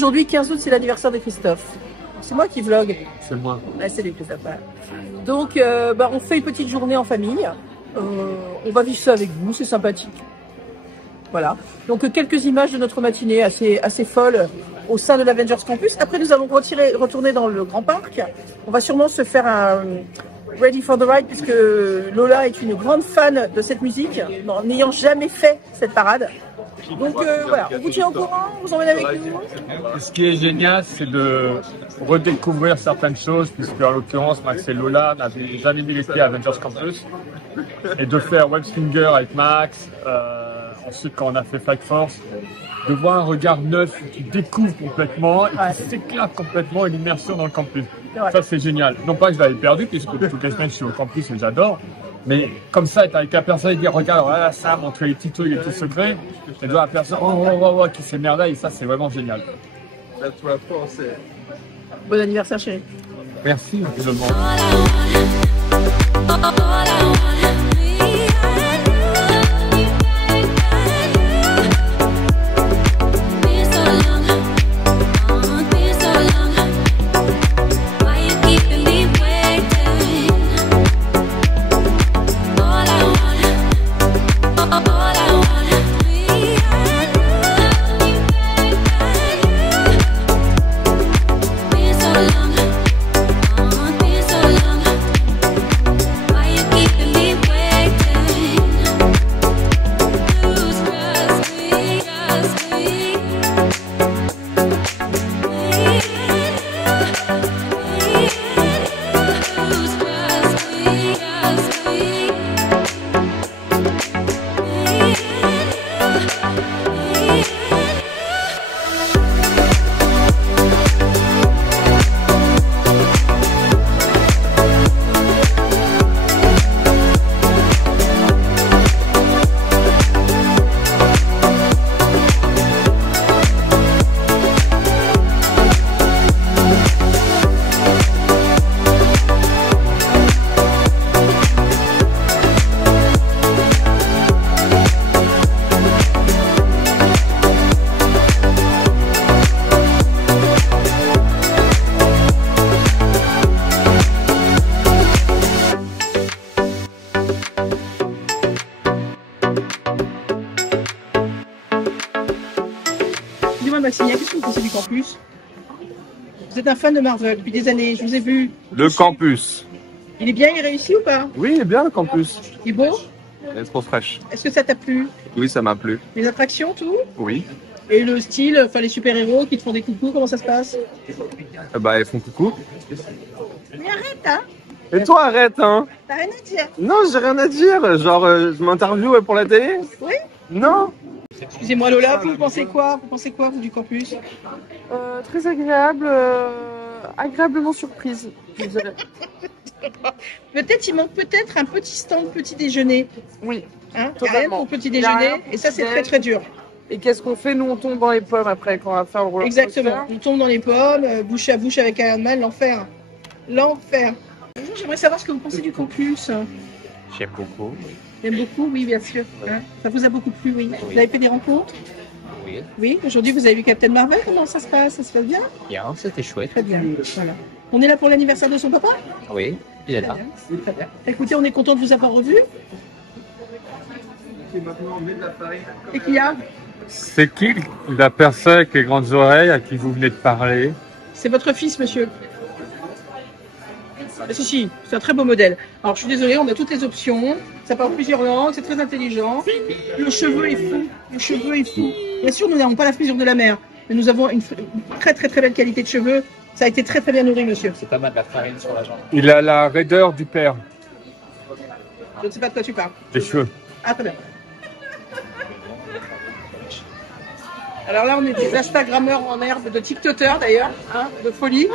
aujourd'hui, 15 août, c'est l'anniversaire de Christophe. C'est moi qui vlog. C'est moi. Ouais, salut Christophe. Donc, on fait une petite journée en famille. On va vivre ça avec vous, c'est sympathique. Voilà. Donc, quelques images de notre matinée assez folle au sein de l'Avengers Campus. Après, nous allons retourner dans le Grand Parc. On va sûrement se faire un Ready for the Ride, puisque Lola est une grande fan de cette musique, n'ayant jamais fait cette parade. Donc voilà, on vous tient au courant, on vous emmène avec nous. Ce qui est génial, c'est de redécouvrir certaines choses, puisque en l'occurrence, Max et Lola n'avaient jamais vu les pieds à Avengers Campus. Et de faire Web Slinger avec Max, ensuite quand on a fait Flight Force, de voir un regard neuf qui découvre complètement et qui s'éclate complètement et l'immersion dans le campus. Ça, c'est génial. Non pas que je l'avais perdu, puisque toutes les semaines je suis au campus et j'adore, mais comme ça, être avec la personne et dire regarde, voilà, ça, montrer les petits trucs, les petits secrets, et de voir la personne qui s'émerveille, et ça, c'est vraiment génial. Bon anniversaire, chérie. Merci, je demande. Maximien, qu'est-ce que vous pensez du campus? Vous êtes un fan de Marvel depuis des années, je vous ai vu. Le campus. Il est bien, il est réussi ou pas? Oui, il est bien le campus. Il est beau? Il est trop fraîche. Est-ce que ça t'a plu? Oui, ça m'a plu. Les attractions, tout? Oui. Et le style, enfin les super-héros qui te font des coucous, comment ça se passe? Bah, ils font coucou. Mais arrête, hein? Et toi, arrête, hein? T'as rien à dire? Non, j'ai rien à dire. Genre, je m'interviewe pour la télé? Oui? Non. Excusez-moi Lola, vous pensez quoi? Vous pensez quoi, vous, du campus? Très agréable, agréablement surprise, je dirais. Peut-être, il manque peut-être un petit stand petit déjeuner. Oui, Hein? totalement. Rien pour petit déjeuner, et ça c'est très très dur. Et qu'est-ce qu'on fait? Nous, on tombe dans les pommes après quand on va faire le roller coaster. Exactement, on tombe dans les pommes, bouche à bouche avec Iron Man, l'enfer. L'enfer. Bonjour, j'aimerais savoir ce que vous pensez du campus. J'aime beaucoup. J'aime beaucoup, oui, bien sûr. Hein, ça vous a beaucoup plu, oui. Vous avez fait des rencontres? Oui. Oui, aujourd'hui vous avez vu Captain Marvel, comment ça se passe? Ça se passe bien? Bien, c'était chouette. Très bien, voilà. On est là pour l'anniversaire de son papa? Oui, il est là. Très bien, très bien. Écoutez, on est content de vous avoir revu. Et qu'il y a? C'est qui la personne avec les grandes oreilles à qui vous venez de parler? C'est votre fils, monsieur. Ah, si, c'est un très beau modèle. Alors, je suis désolée, on a toutes les options. Ça parle plusieurs langues, c'est très intelligent. Le cheveu est fou. Le cheveu est fou. Bien sûr, nous n'avons pas la frisure de la mer, mais nous avons une très très très belle qualité de cheveux. Ça a été très très bien nourri, monsieur. C'est pas mal la farine sur la jambe. Il a la raideur du père. Je ne sais pas de quoi tu parles. Des cheveux. Ah, très bien. Alors là, on est des Instagrammeurs en herbe, de TikTokers d'ailleurs, hein, de folie.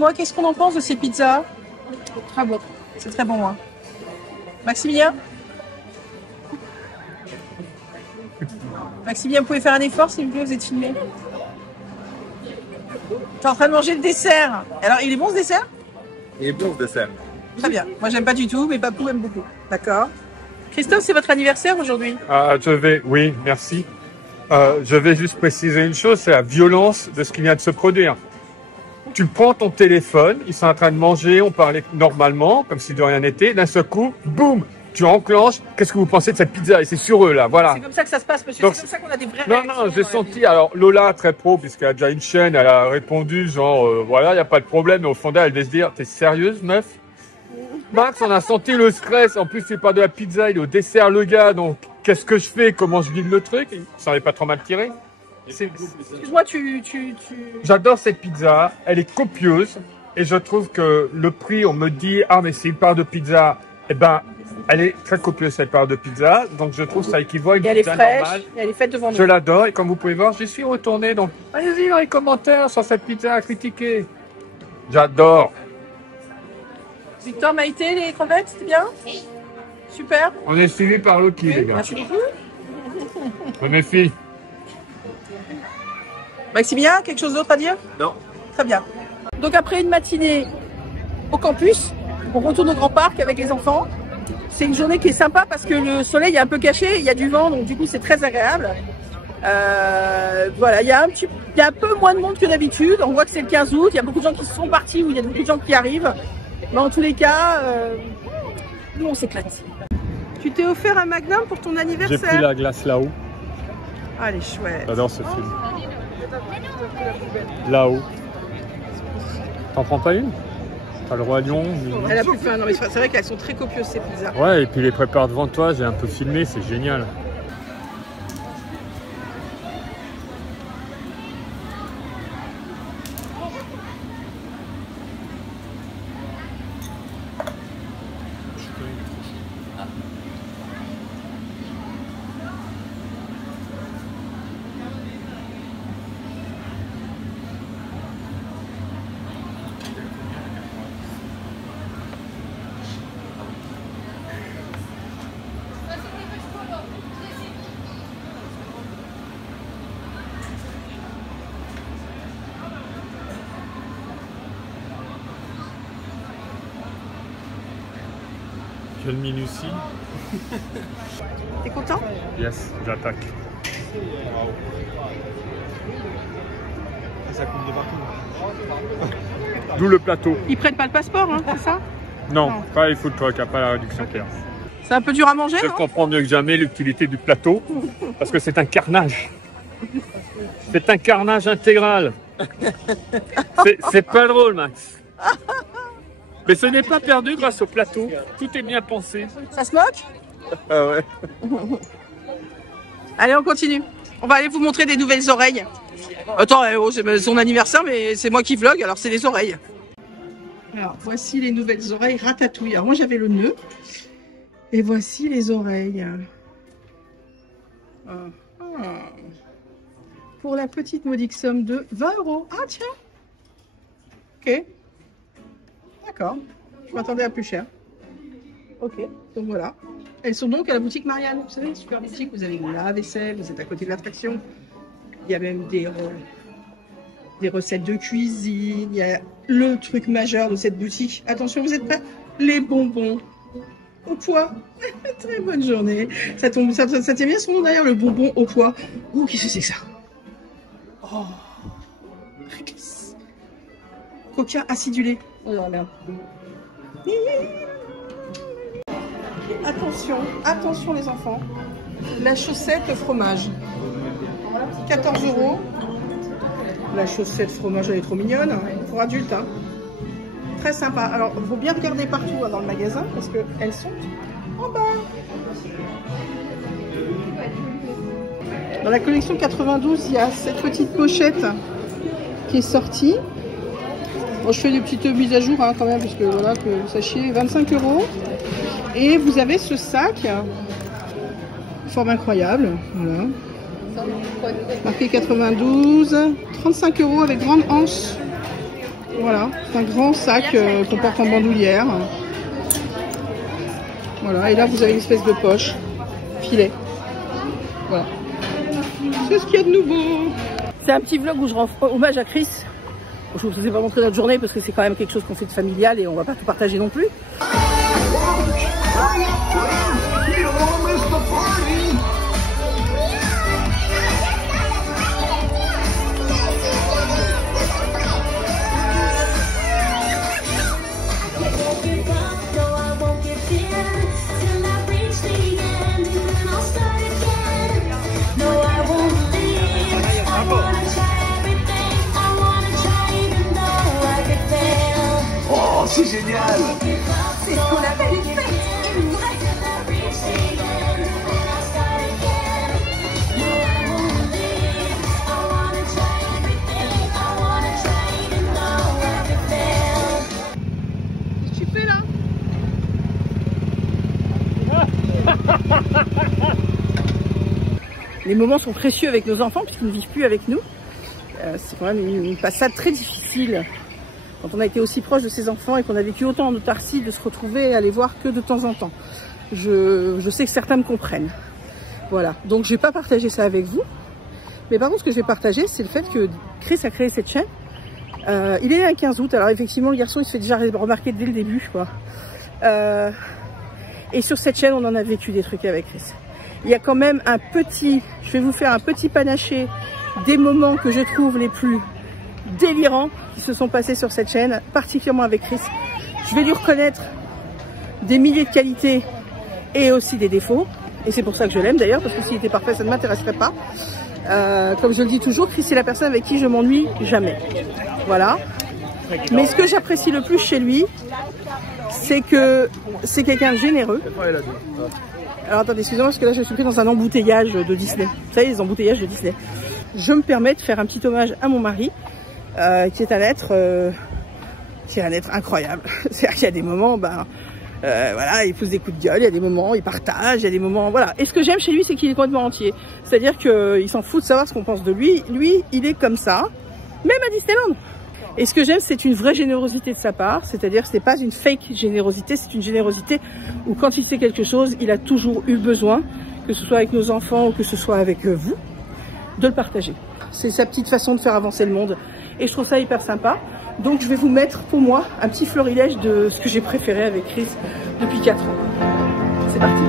Dites-moi, qu'est-ce qu'on en pense de ces pizzas? Très bon. C'est très bon, hein. Maximilien? Maximilien, vous pouvez faire un effort s'il vous plaît, vous êtes filmé. T'es en train de manger le dessert. Alors, il est bon ce dessert? Il est bon ce dessert. Très bien. Moi, j'aime pas du tout, mais Papou aime beaucoup. D'accord. Christophe, c'est votre anniversaire aujourd'hui? Oui, merci. Je vais juste préciser une chose, c'est la violence de ce qui vient de se produire. Tu prends ton téléphone, ils sont en train de manger, on parlait normalement, comme si de rien n'était, d'un seul coup, boum, tu enclenches, qu'est-ce que vous pensez de cette pizza? Et c'est sur eux là, voilà. C'est comme ça que ça se passe, monsieur. Donc, c'est comme ça qu'on a des vraies Non, réactions. non, j'ai senti, alors Lola, très pro, puisqu'elle a déjà une chaîne, elle a répondu, genre, voilà, il n'y a pas de problème, mais au fond d'elle, elle devait se dire, t'es sérieuse, meuf? Max, on a senti le stress, en plus, c'est pas de la pizza, il est au dessert, le gars, donc, qu'est-ce que je fais? Comment je vide le truc? Ça n'avait pas trop mal tiré. Excuse-moi, J'adore cette pizza, elle est copieuse, et je trouve que le prix, on me dit, ah, mais c'est une part de pizza, eh ben, elle est très copieuse cette part de pizza, donc je trouve que ça équivaut à une Et elle est pizza fraîche, normale. et elle est faite devant nous. Je l'adore et comme vous pouvez voir, j'y suis retourné. Donc, allez-y dans les commentaires sur cette pizza à critiquer. J'adore. Victor, Maïté, les crevettes, c'était bien? Super. On est suivi par Loki, les gars. Merci beaucoup. Je me méfie. Maximilien, quelque chose d'autre à dire? Non. Très bien. Donc après une matinée au campus, on retourne au Grand Parc avec les enfants. C'est une journée qui est sympa parce que le soleil est un peu caché, il y a du vent, donc du coup c'est très agréable. Voilà, il y a un peu moins de monde que d'habitude. On voit que c'est le 15 août, il y a beaucoup de gens qui sont partis ou il y a beaucoup de gens qui arrivent. Mais en tous les cas, nous on s'éclate. Tu t'es offert un Magnum pour ton J'ai anniversaire? pris la glace là-haut. Ah, elle est chouette. J'adore ce film. Là-haut. T'en prends pas une? T'as le Roi Lion. Elle a plus faim. Non mais c'est vrai qu'elles sont très copieuses ces pizzas. Ouais, et puis les prépare devant toi, j'ai un peu filmé, c'est génial. Quelle minutie. T'es content? Yes, j'attaque. Ça coule de partout. D'où le plateau. Ils prennent pas le passeport, hein, c'est ça? Non, Non. pas les food trucks, pas la réduction claire. C'est un peu dur à manger, Je non? comprends mieux que jamais l'utilité du plateau, parce que c'est un carnage. C'est un carnage intégral. C'est pas drôle, Max. Mais ce n'est pas perdu grâce au plateau. Tout est bien pensé. Ça se moque? Ah ouais. Allez, on continue. On va aller vous montrer des nouvelles oreilles. Attends, c'est son anniversaire, mais c'est moi qui vlog, alors c'est les oreilles. Alors, voici les nouvelles oreilles Ratatouille. Alors, moi, j'avais le nœud. Et voici les oreilles. Pour la petite modique somme de 20 €. Ah, tiens. Ok. D'accord. Je m'attendais à plus cher. Ok. Donc, voilà. Elles sont donc à la boutique Marianne. Vous savez, une super boutique. Vous avez une lave-vaisselle, vous êtes à côté de l'attraction. Il y a même des recettes de cuisine. Il y a le truc majeur de cette boutique. Attention, vous êtes prêts? Les bonbons au pois. Très bonne journée. Ça tombe, ça tient bien son nom d'ailleurs, le bonbon au pois. Ouh, qu'est-ce que c'est que ça? Oh, réglisse. Coca acidulé. Oh là là. Attention, attention les enfants. La chaussette fromage. 14 €. La chaussette fromage, elle est trop mignonne. Pour adultes, hein. Très sympa. Alors, il faut bien regarder partout dans le magasin parce qu'elles sont en bas. Dans la collection 92, il y a cette petite pochette qui est sortie. Bon, je fais des petites mises à jour hein, quand même parce que voilà, que vous sachiez, 25 €. Et vous avez ce sac, forme incroyable, voilà. Marqué 92, 35 € avec grande hanche. Voilà, c'est un grand sac qu'on porte en bandoulière. Voilà, et là vous avez une espèce de poche, filet. Voilà. C'est ce qu'il y a de nouveau. C'est un petit vlog où je rends hommage à Chris. Je ne vous ai pas montré notre journée parce que c'est quand même quelque chose qu'on fait de familial et on va pas tout partager non plus. Oh, c'est génial! C'est ce qu'on appelle une fête, une vraie. Qu'est-ce que tu fais là? Les moments sont précieux avec nos enfants puisqu'ils ne vivent plus avec nous. C'est quand même une passade très difficile quand on a été aussi proche de ses enfants et qu'on a vécu autant en autarcie de se retrouver et à les voir que de temps en temps. Je sais que certains me comprennent. Voilà, donc je vais pas partager ça avec vous. Mais par contre, ce que je vais partager, c'est le fait que Chris a créé cette chaîne. Il est né le 15 août, alors effectivement, le garçon, il se fait déjà remarquer dès le début, quoi. Et sur cette chaîne, on en a vécu des trucs avec Chris. Il y a quand même un petit, je vais vous faire un petit panaché des moments que je trouve les plus délirants qui se sont passés sur cette chaîne, particulièrement avec Chris. Je vais lui reconnaître des milliers de qualités et aussi des défauts. Et c'est pour ça que je l'aime d'ailleurs, parce que s'il était parfait, ça ne m'intéresserait pas. Comme je le dis toujours, Chris est la personne avec qui je m'ennuie jamais. Voilà. Mais ce que j'apprécie le plus chez lui, c'est que c'est quelqu'un de généreux. Alors attendez, excusez-moi, parce que là je suis pris dans un embouteillage de Disney. Vous savez, les embouteillages de Disney. Je me permets de faire un petit hommage à mon mari, qui est un être incroyable. C'est-à-dire qu'il y a des moments, voilà, il pousse des coups de gueule, il y a des moments, il partage, il y a des moments, voilà. Et ce que j'aime chez lui, c'est qu'il est complètement entier. C'est-à-dire qu'il s'en fout de savoir ce qu'on pense de lui. Lui, il est comme ça, même à Disneyland. Et ce que j'aime, c'est une vraie générosité de sa part. C'est-à-dire que ce n'est pas une fake générosité, c'est une générosité où quand il fait quelque chose, il a toujours eu besoin, que ce soit avec nos enfants ou que ce soit avec vous, de le partager. C'est sa petite façon de faire avancer le monde. Et je trouve ça hyper sympa. Donc je vais vous mettre pour moi un petit florilège de ce que j'ai préféré avec Chris depuis 4 ans. C'est parti.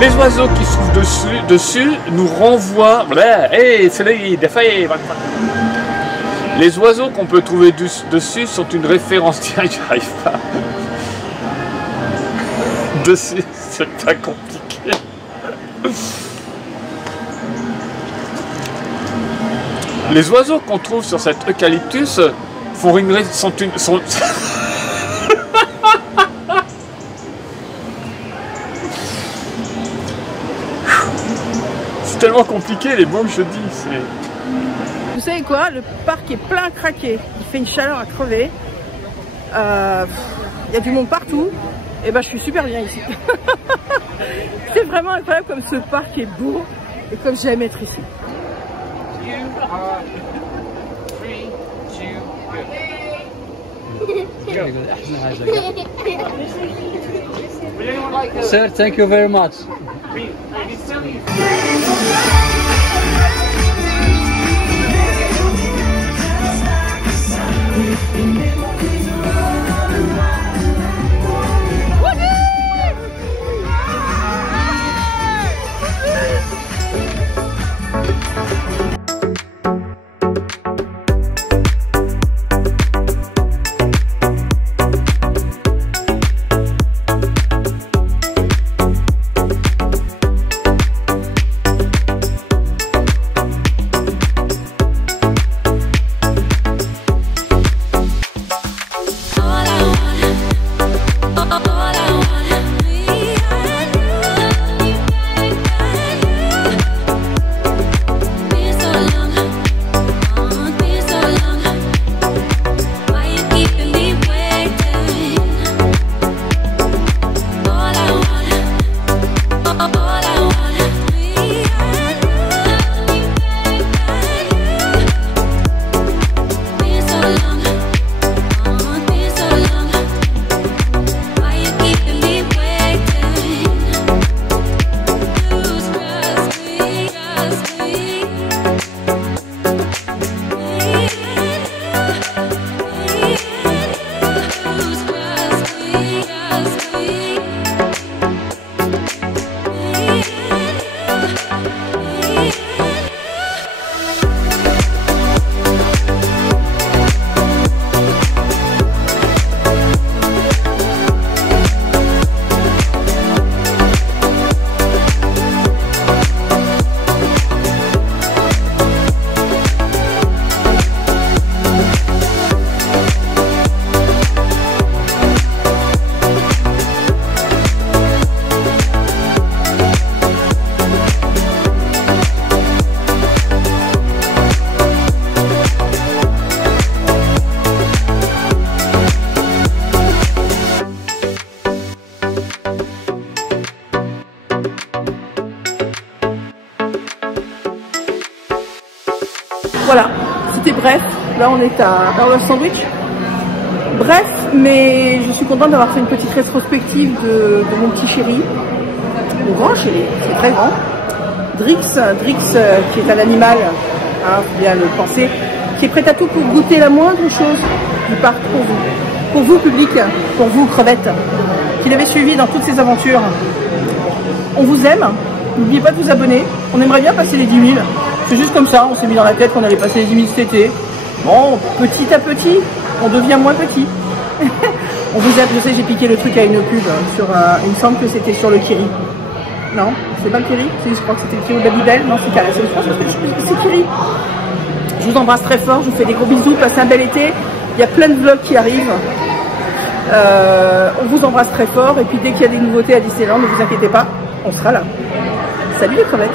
Les oiseaux qui soufflent dessus nous renvoient. Les oiseaux qu'on peut trouver dessus sont une référence directe. J'arrive pas. Dessus, c'est pas compliqué. Les oiseaux qu'on trouve sur cet eucalyptus sont C'est tellement compliqué les mots que je dis. Vous savez quoi? Le parc est plein craqué. Il fait une chaleur à crever. Il y a du monde partout. Et ben je suis super bien ici. C'est vraiment incroyable comme ce parc est beau et comme j'aime être ici. Sir, thank you very much. Voilà, c'était bref. Là, on est à Harvest Sandwich. Bref, mais je suis contente d'avoir fait une petite rétrospective de mon petit chéri. Mon grand chéri, c'est très grand. Drix, qui est un animal, hein, faut bien le penser, qui est prêt à tout pour goûter la moindre chose du parc pour vous. Pour vous, public, pour vous, crevettes, qui l'avez suivi dans toutes ses aventures. On vous aime. N'oubliez pas de vous abonner. On aimerait bien passer les 10 000. C'est juste comme ça, on s'est mis dans la tête qu'on allait passer les 10 000 cet été. Bon, petit à petit, on devient moins petit. On vous aime, je sais, j'ai piqué le truc à une pub sur, il me semble que c'était sur le Kiri. Non, c'est pas le Kiri, je crois que c'était le Kiri de Babybel. Non, c'est Carré, c'est Kiri. Je vous embrasse très fort, je vous fais des gros bisous, passez un bel été. Il y a plein de vlogs qui arrivent. On vous embrasse très fort et puis dès qu'il y a des nouveautés à Disneyland, ne vous inquiétez pas, on sera là. Salut les crevettes!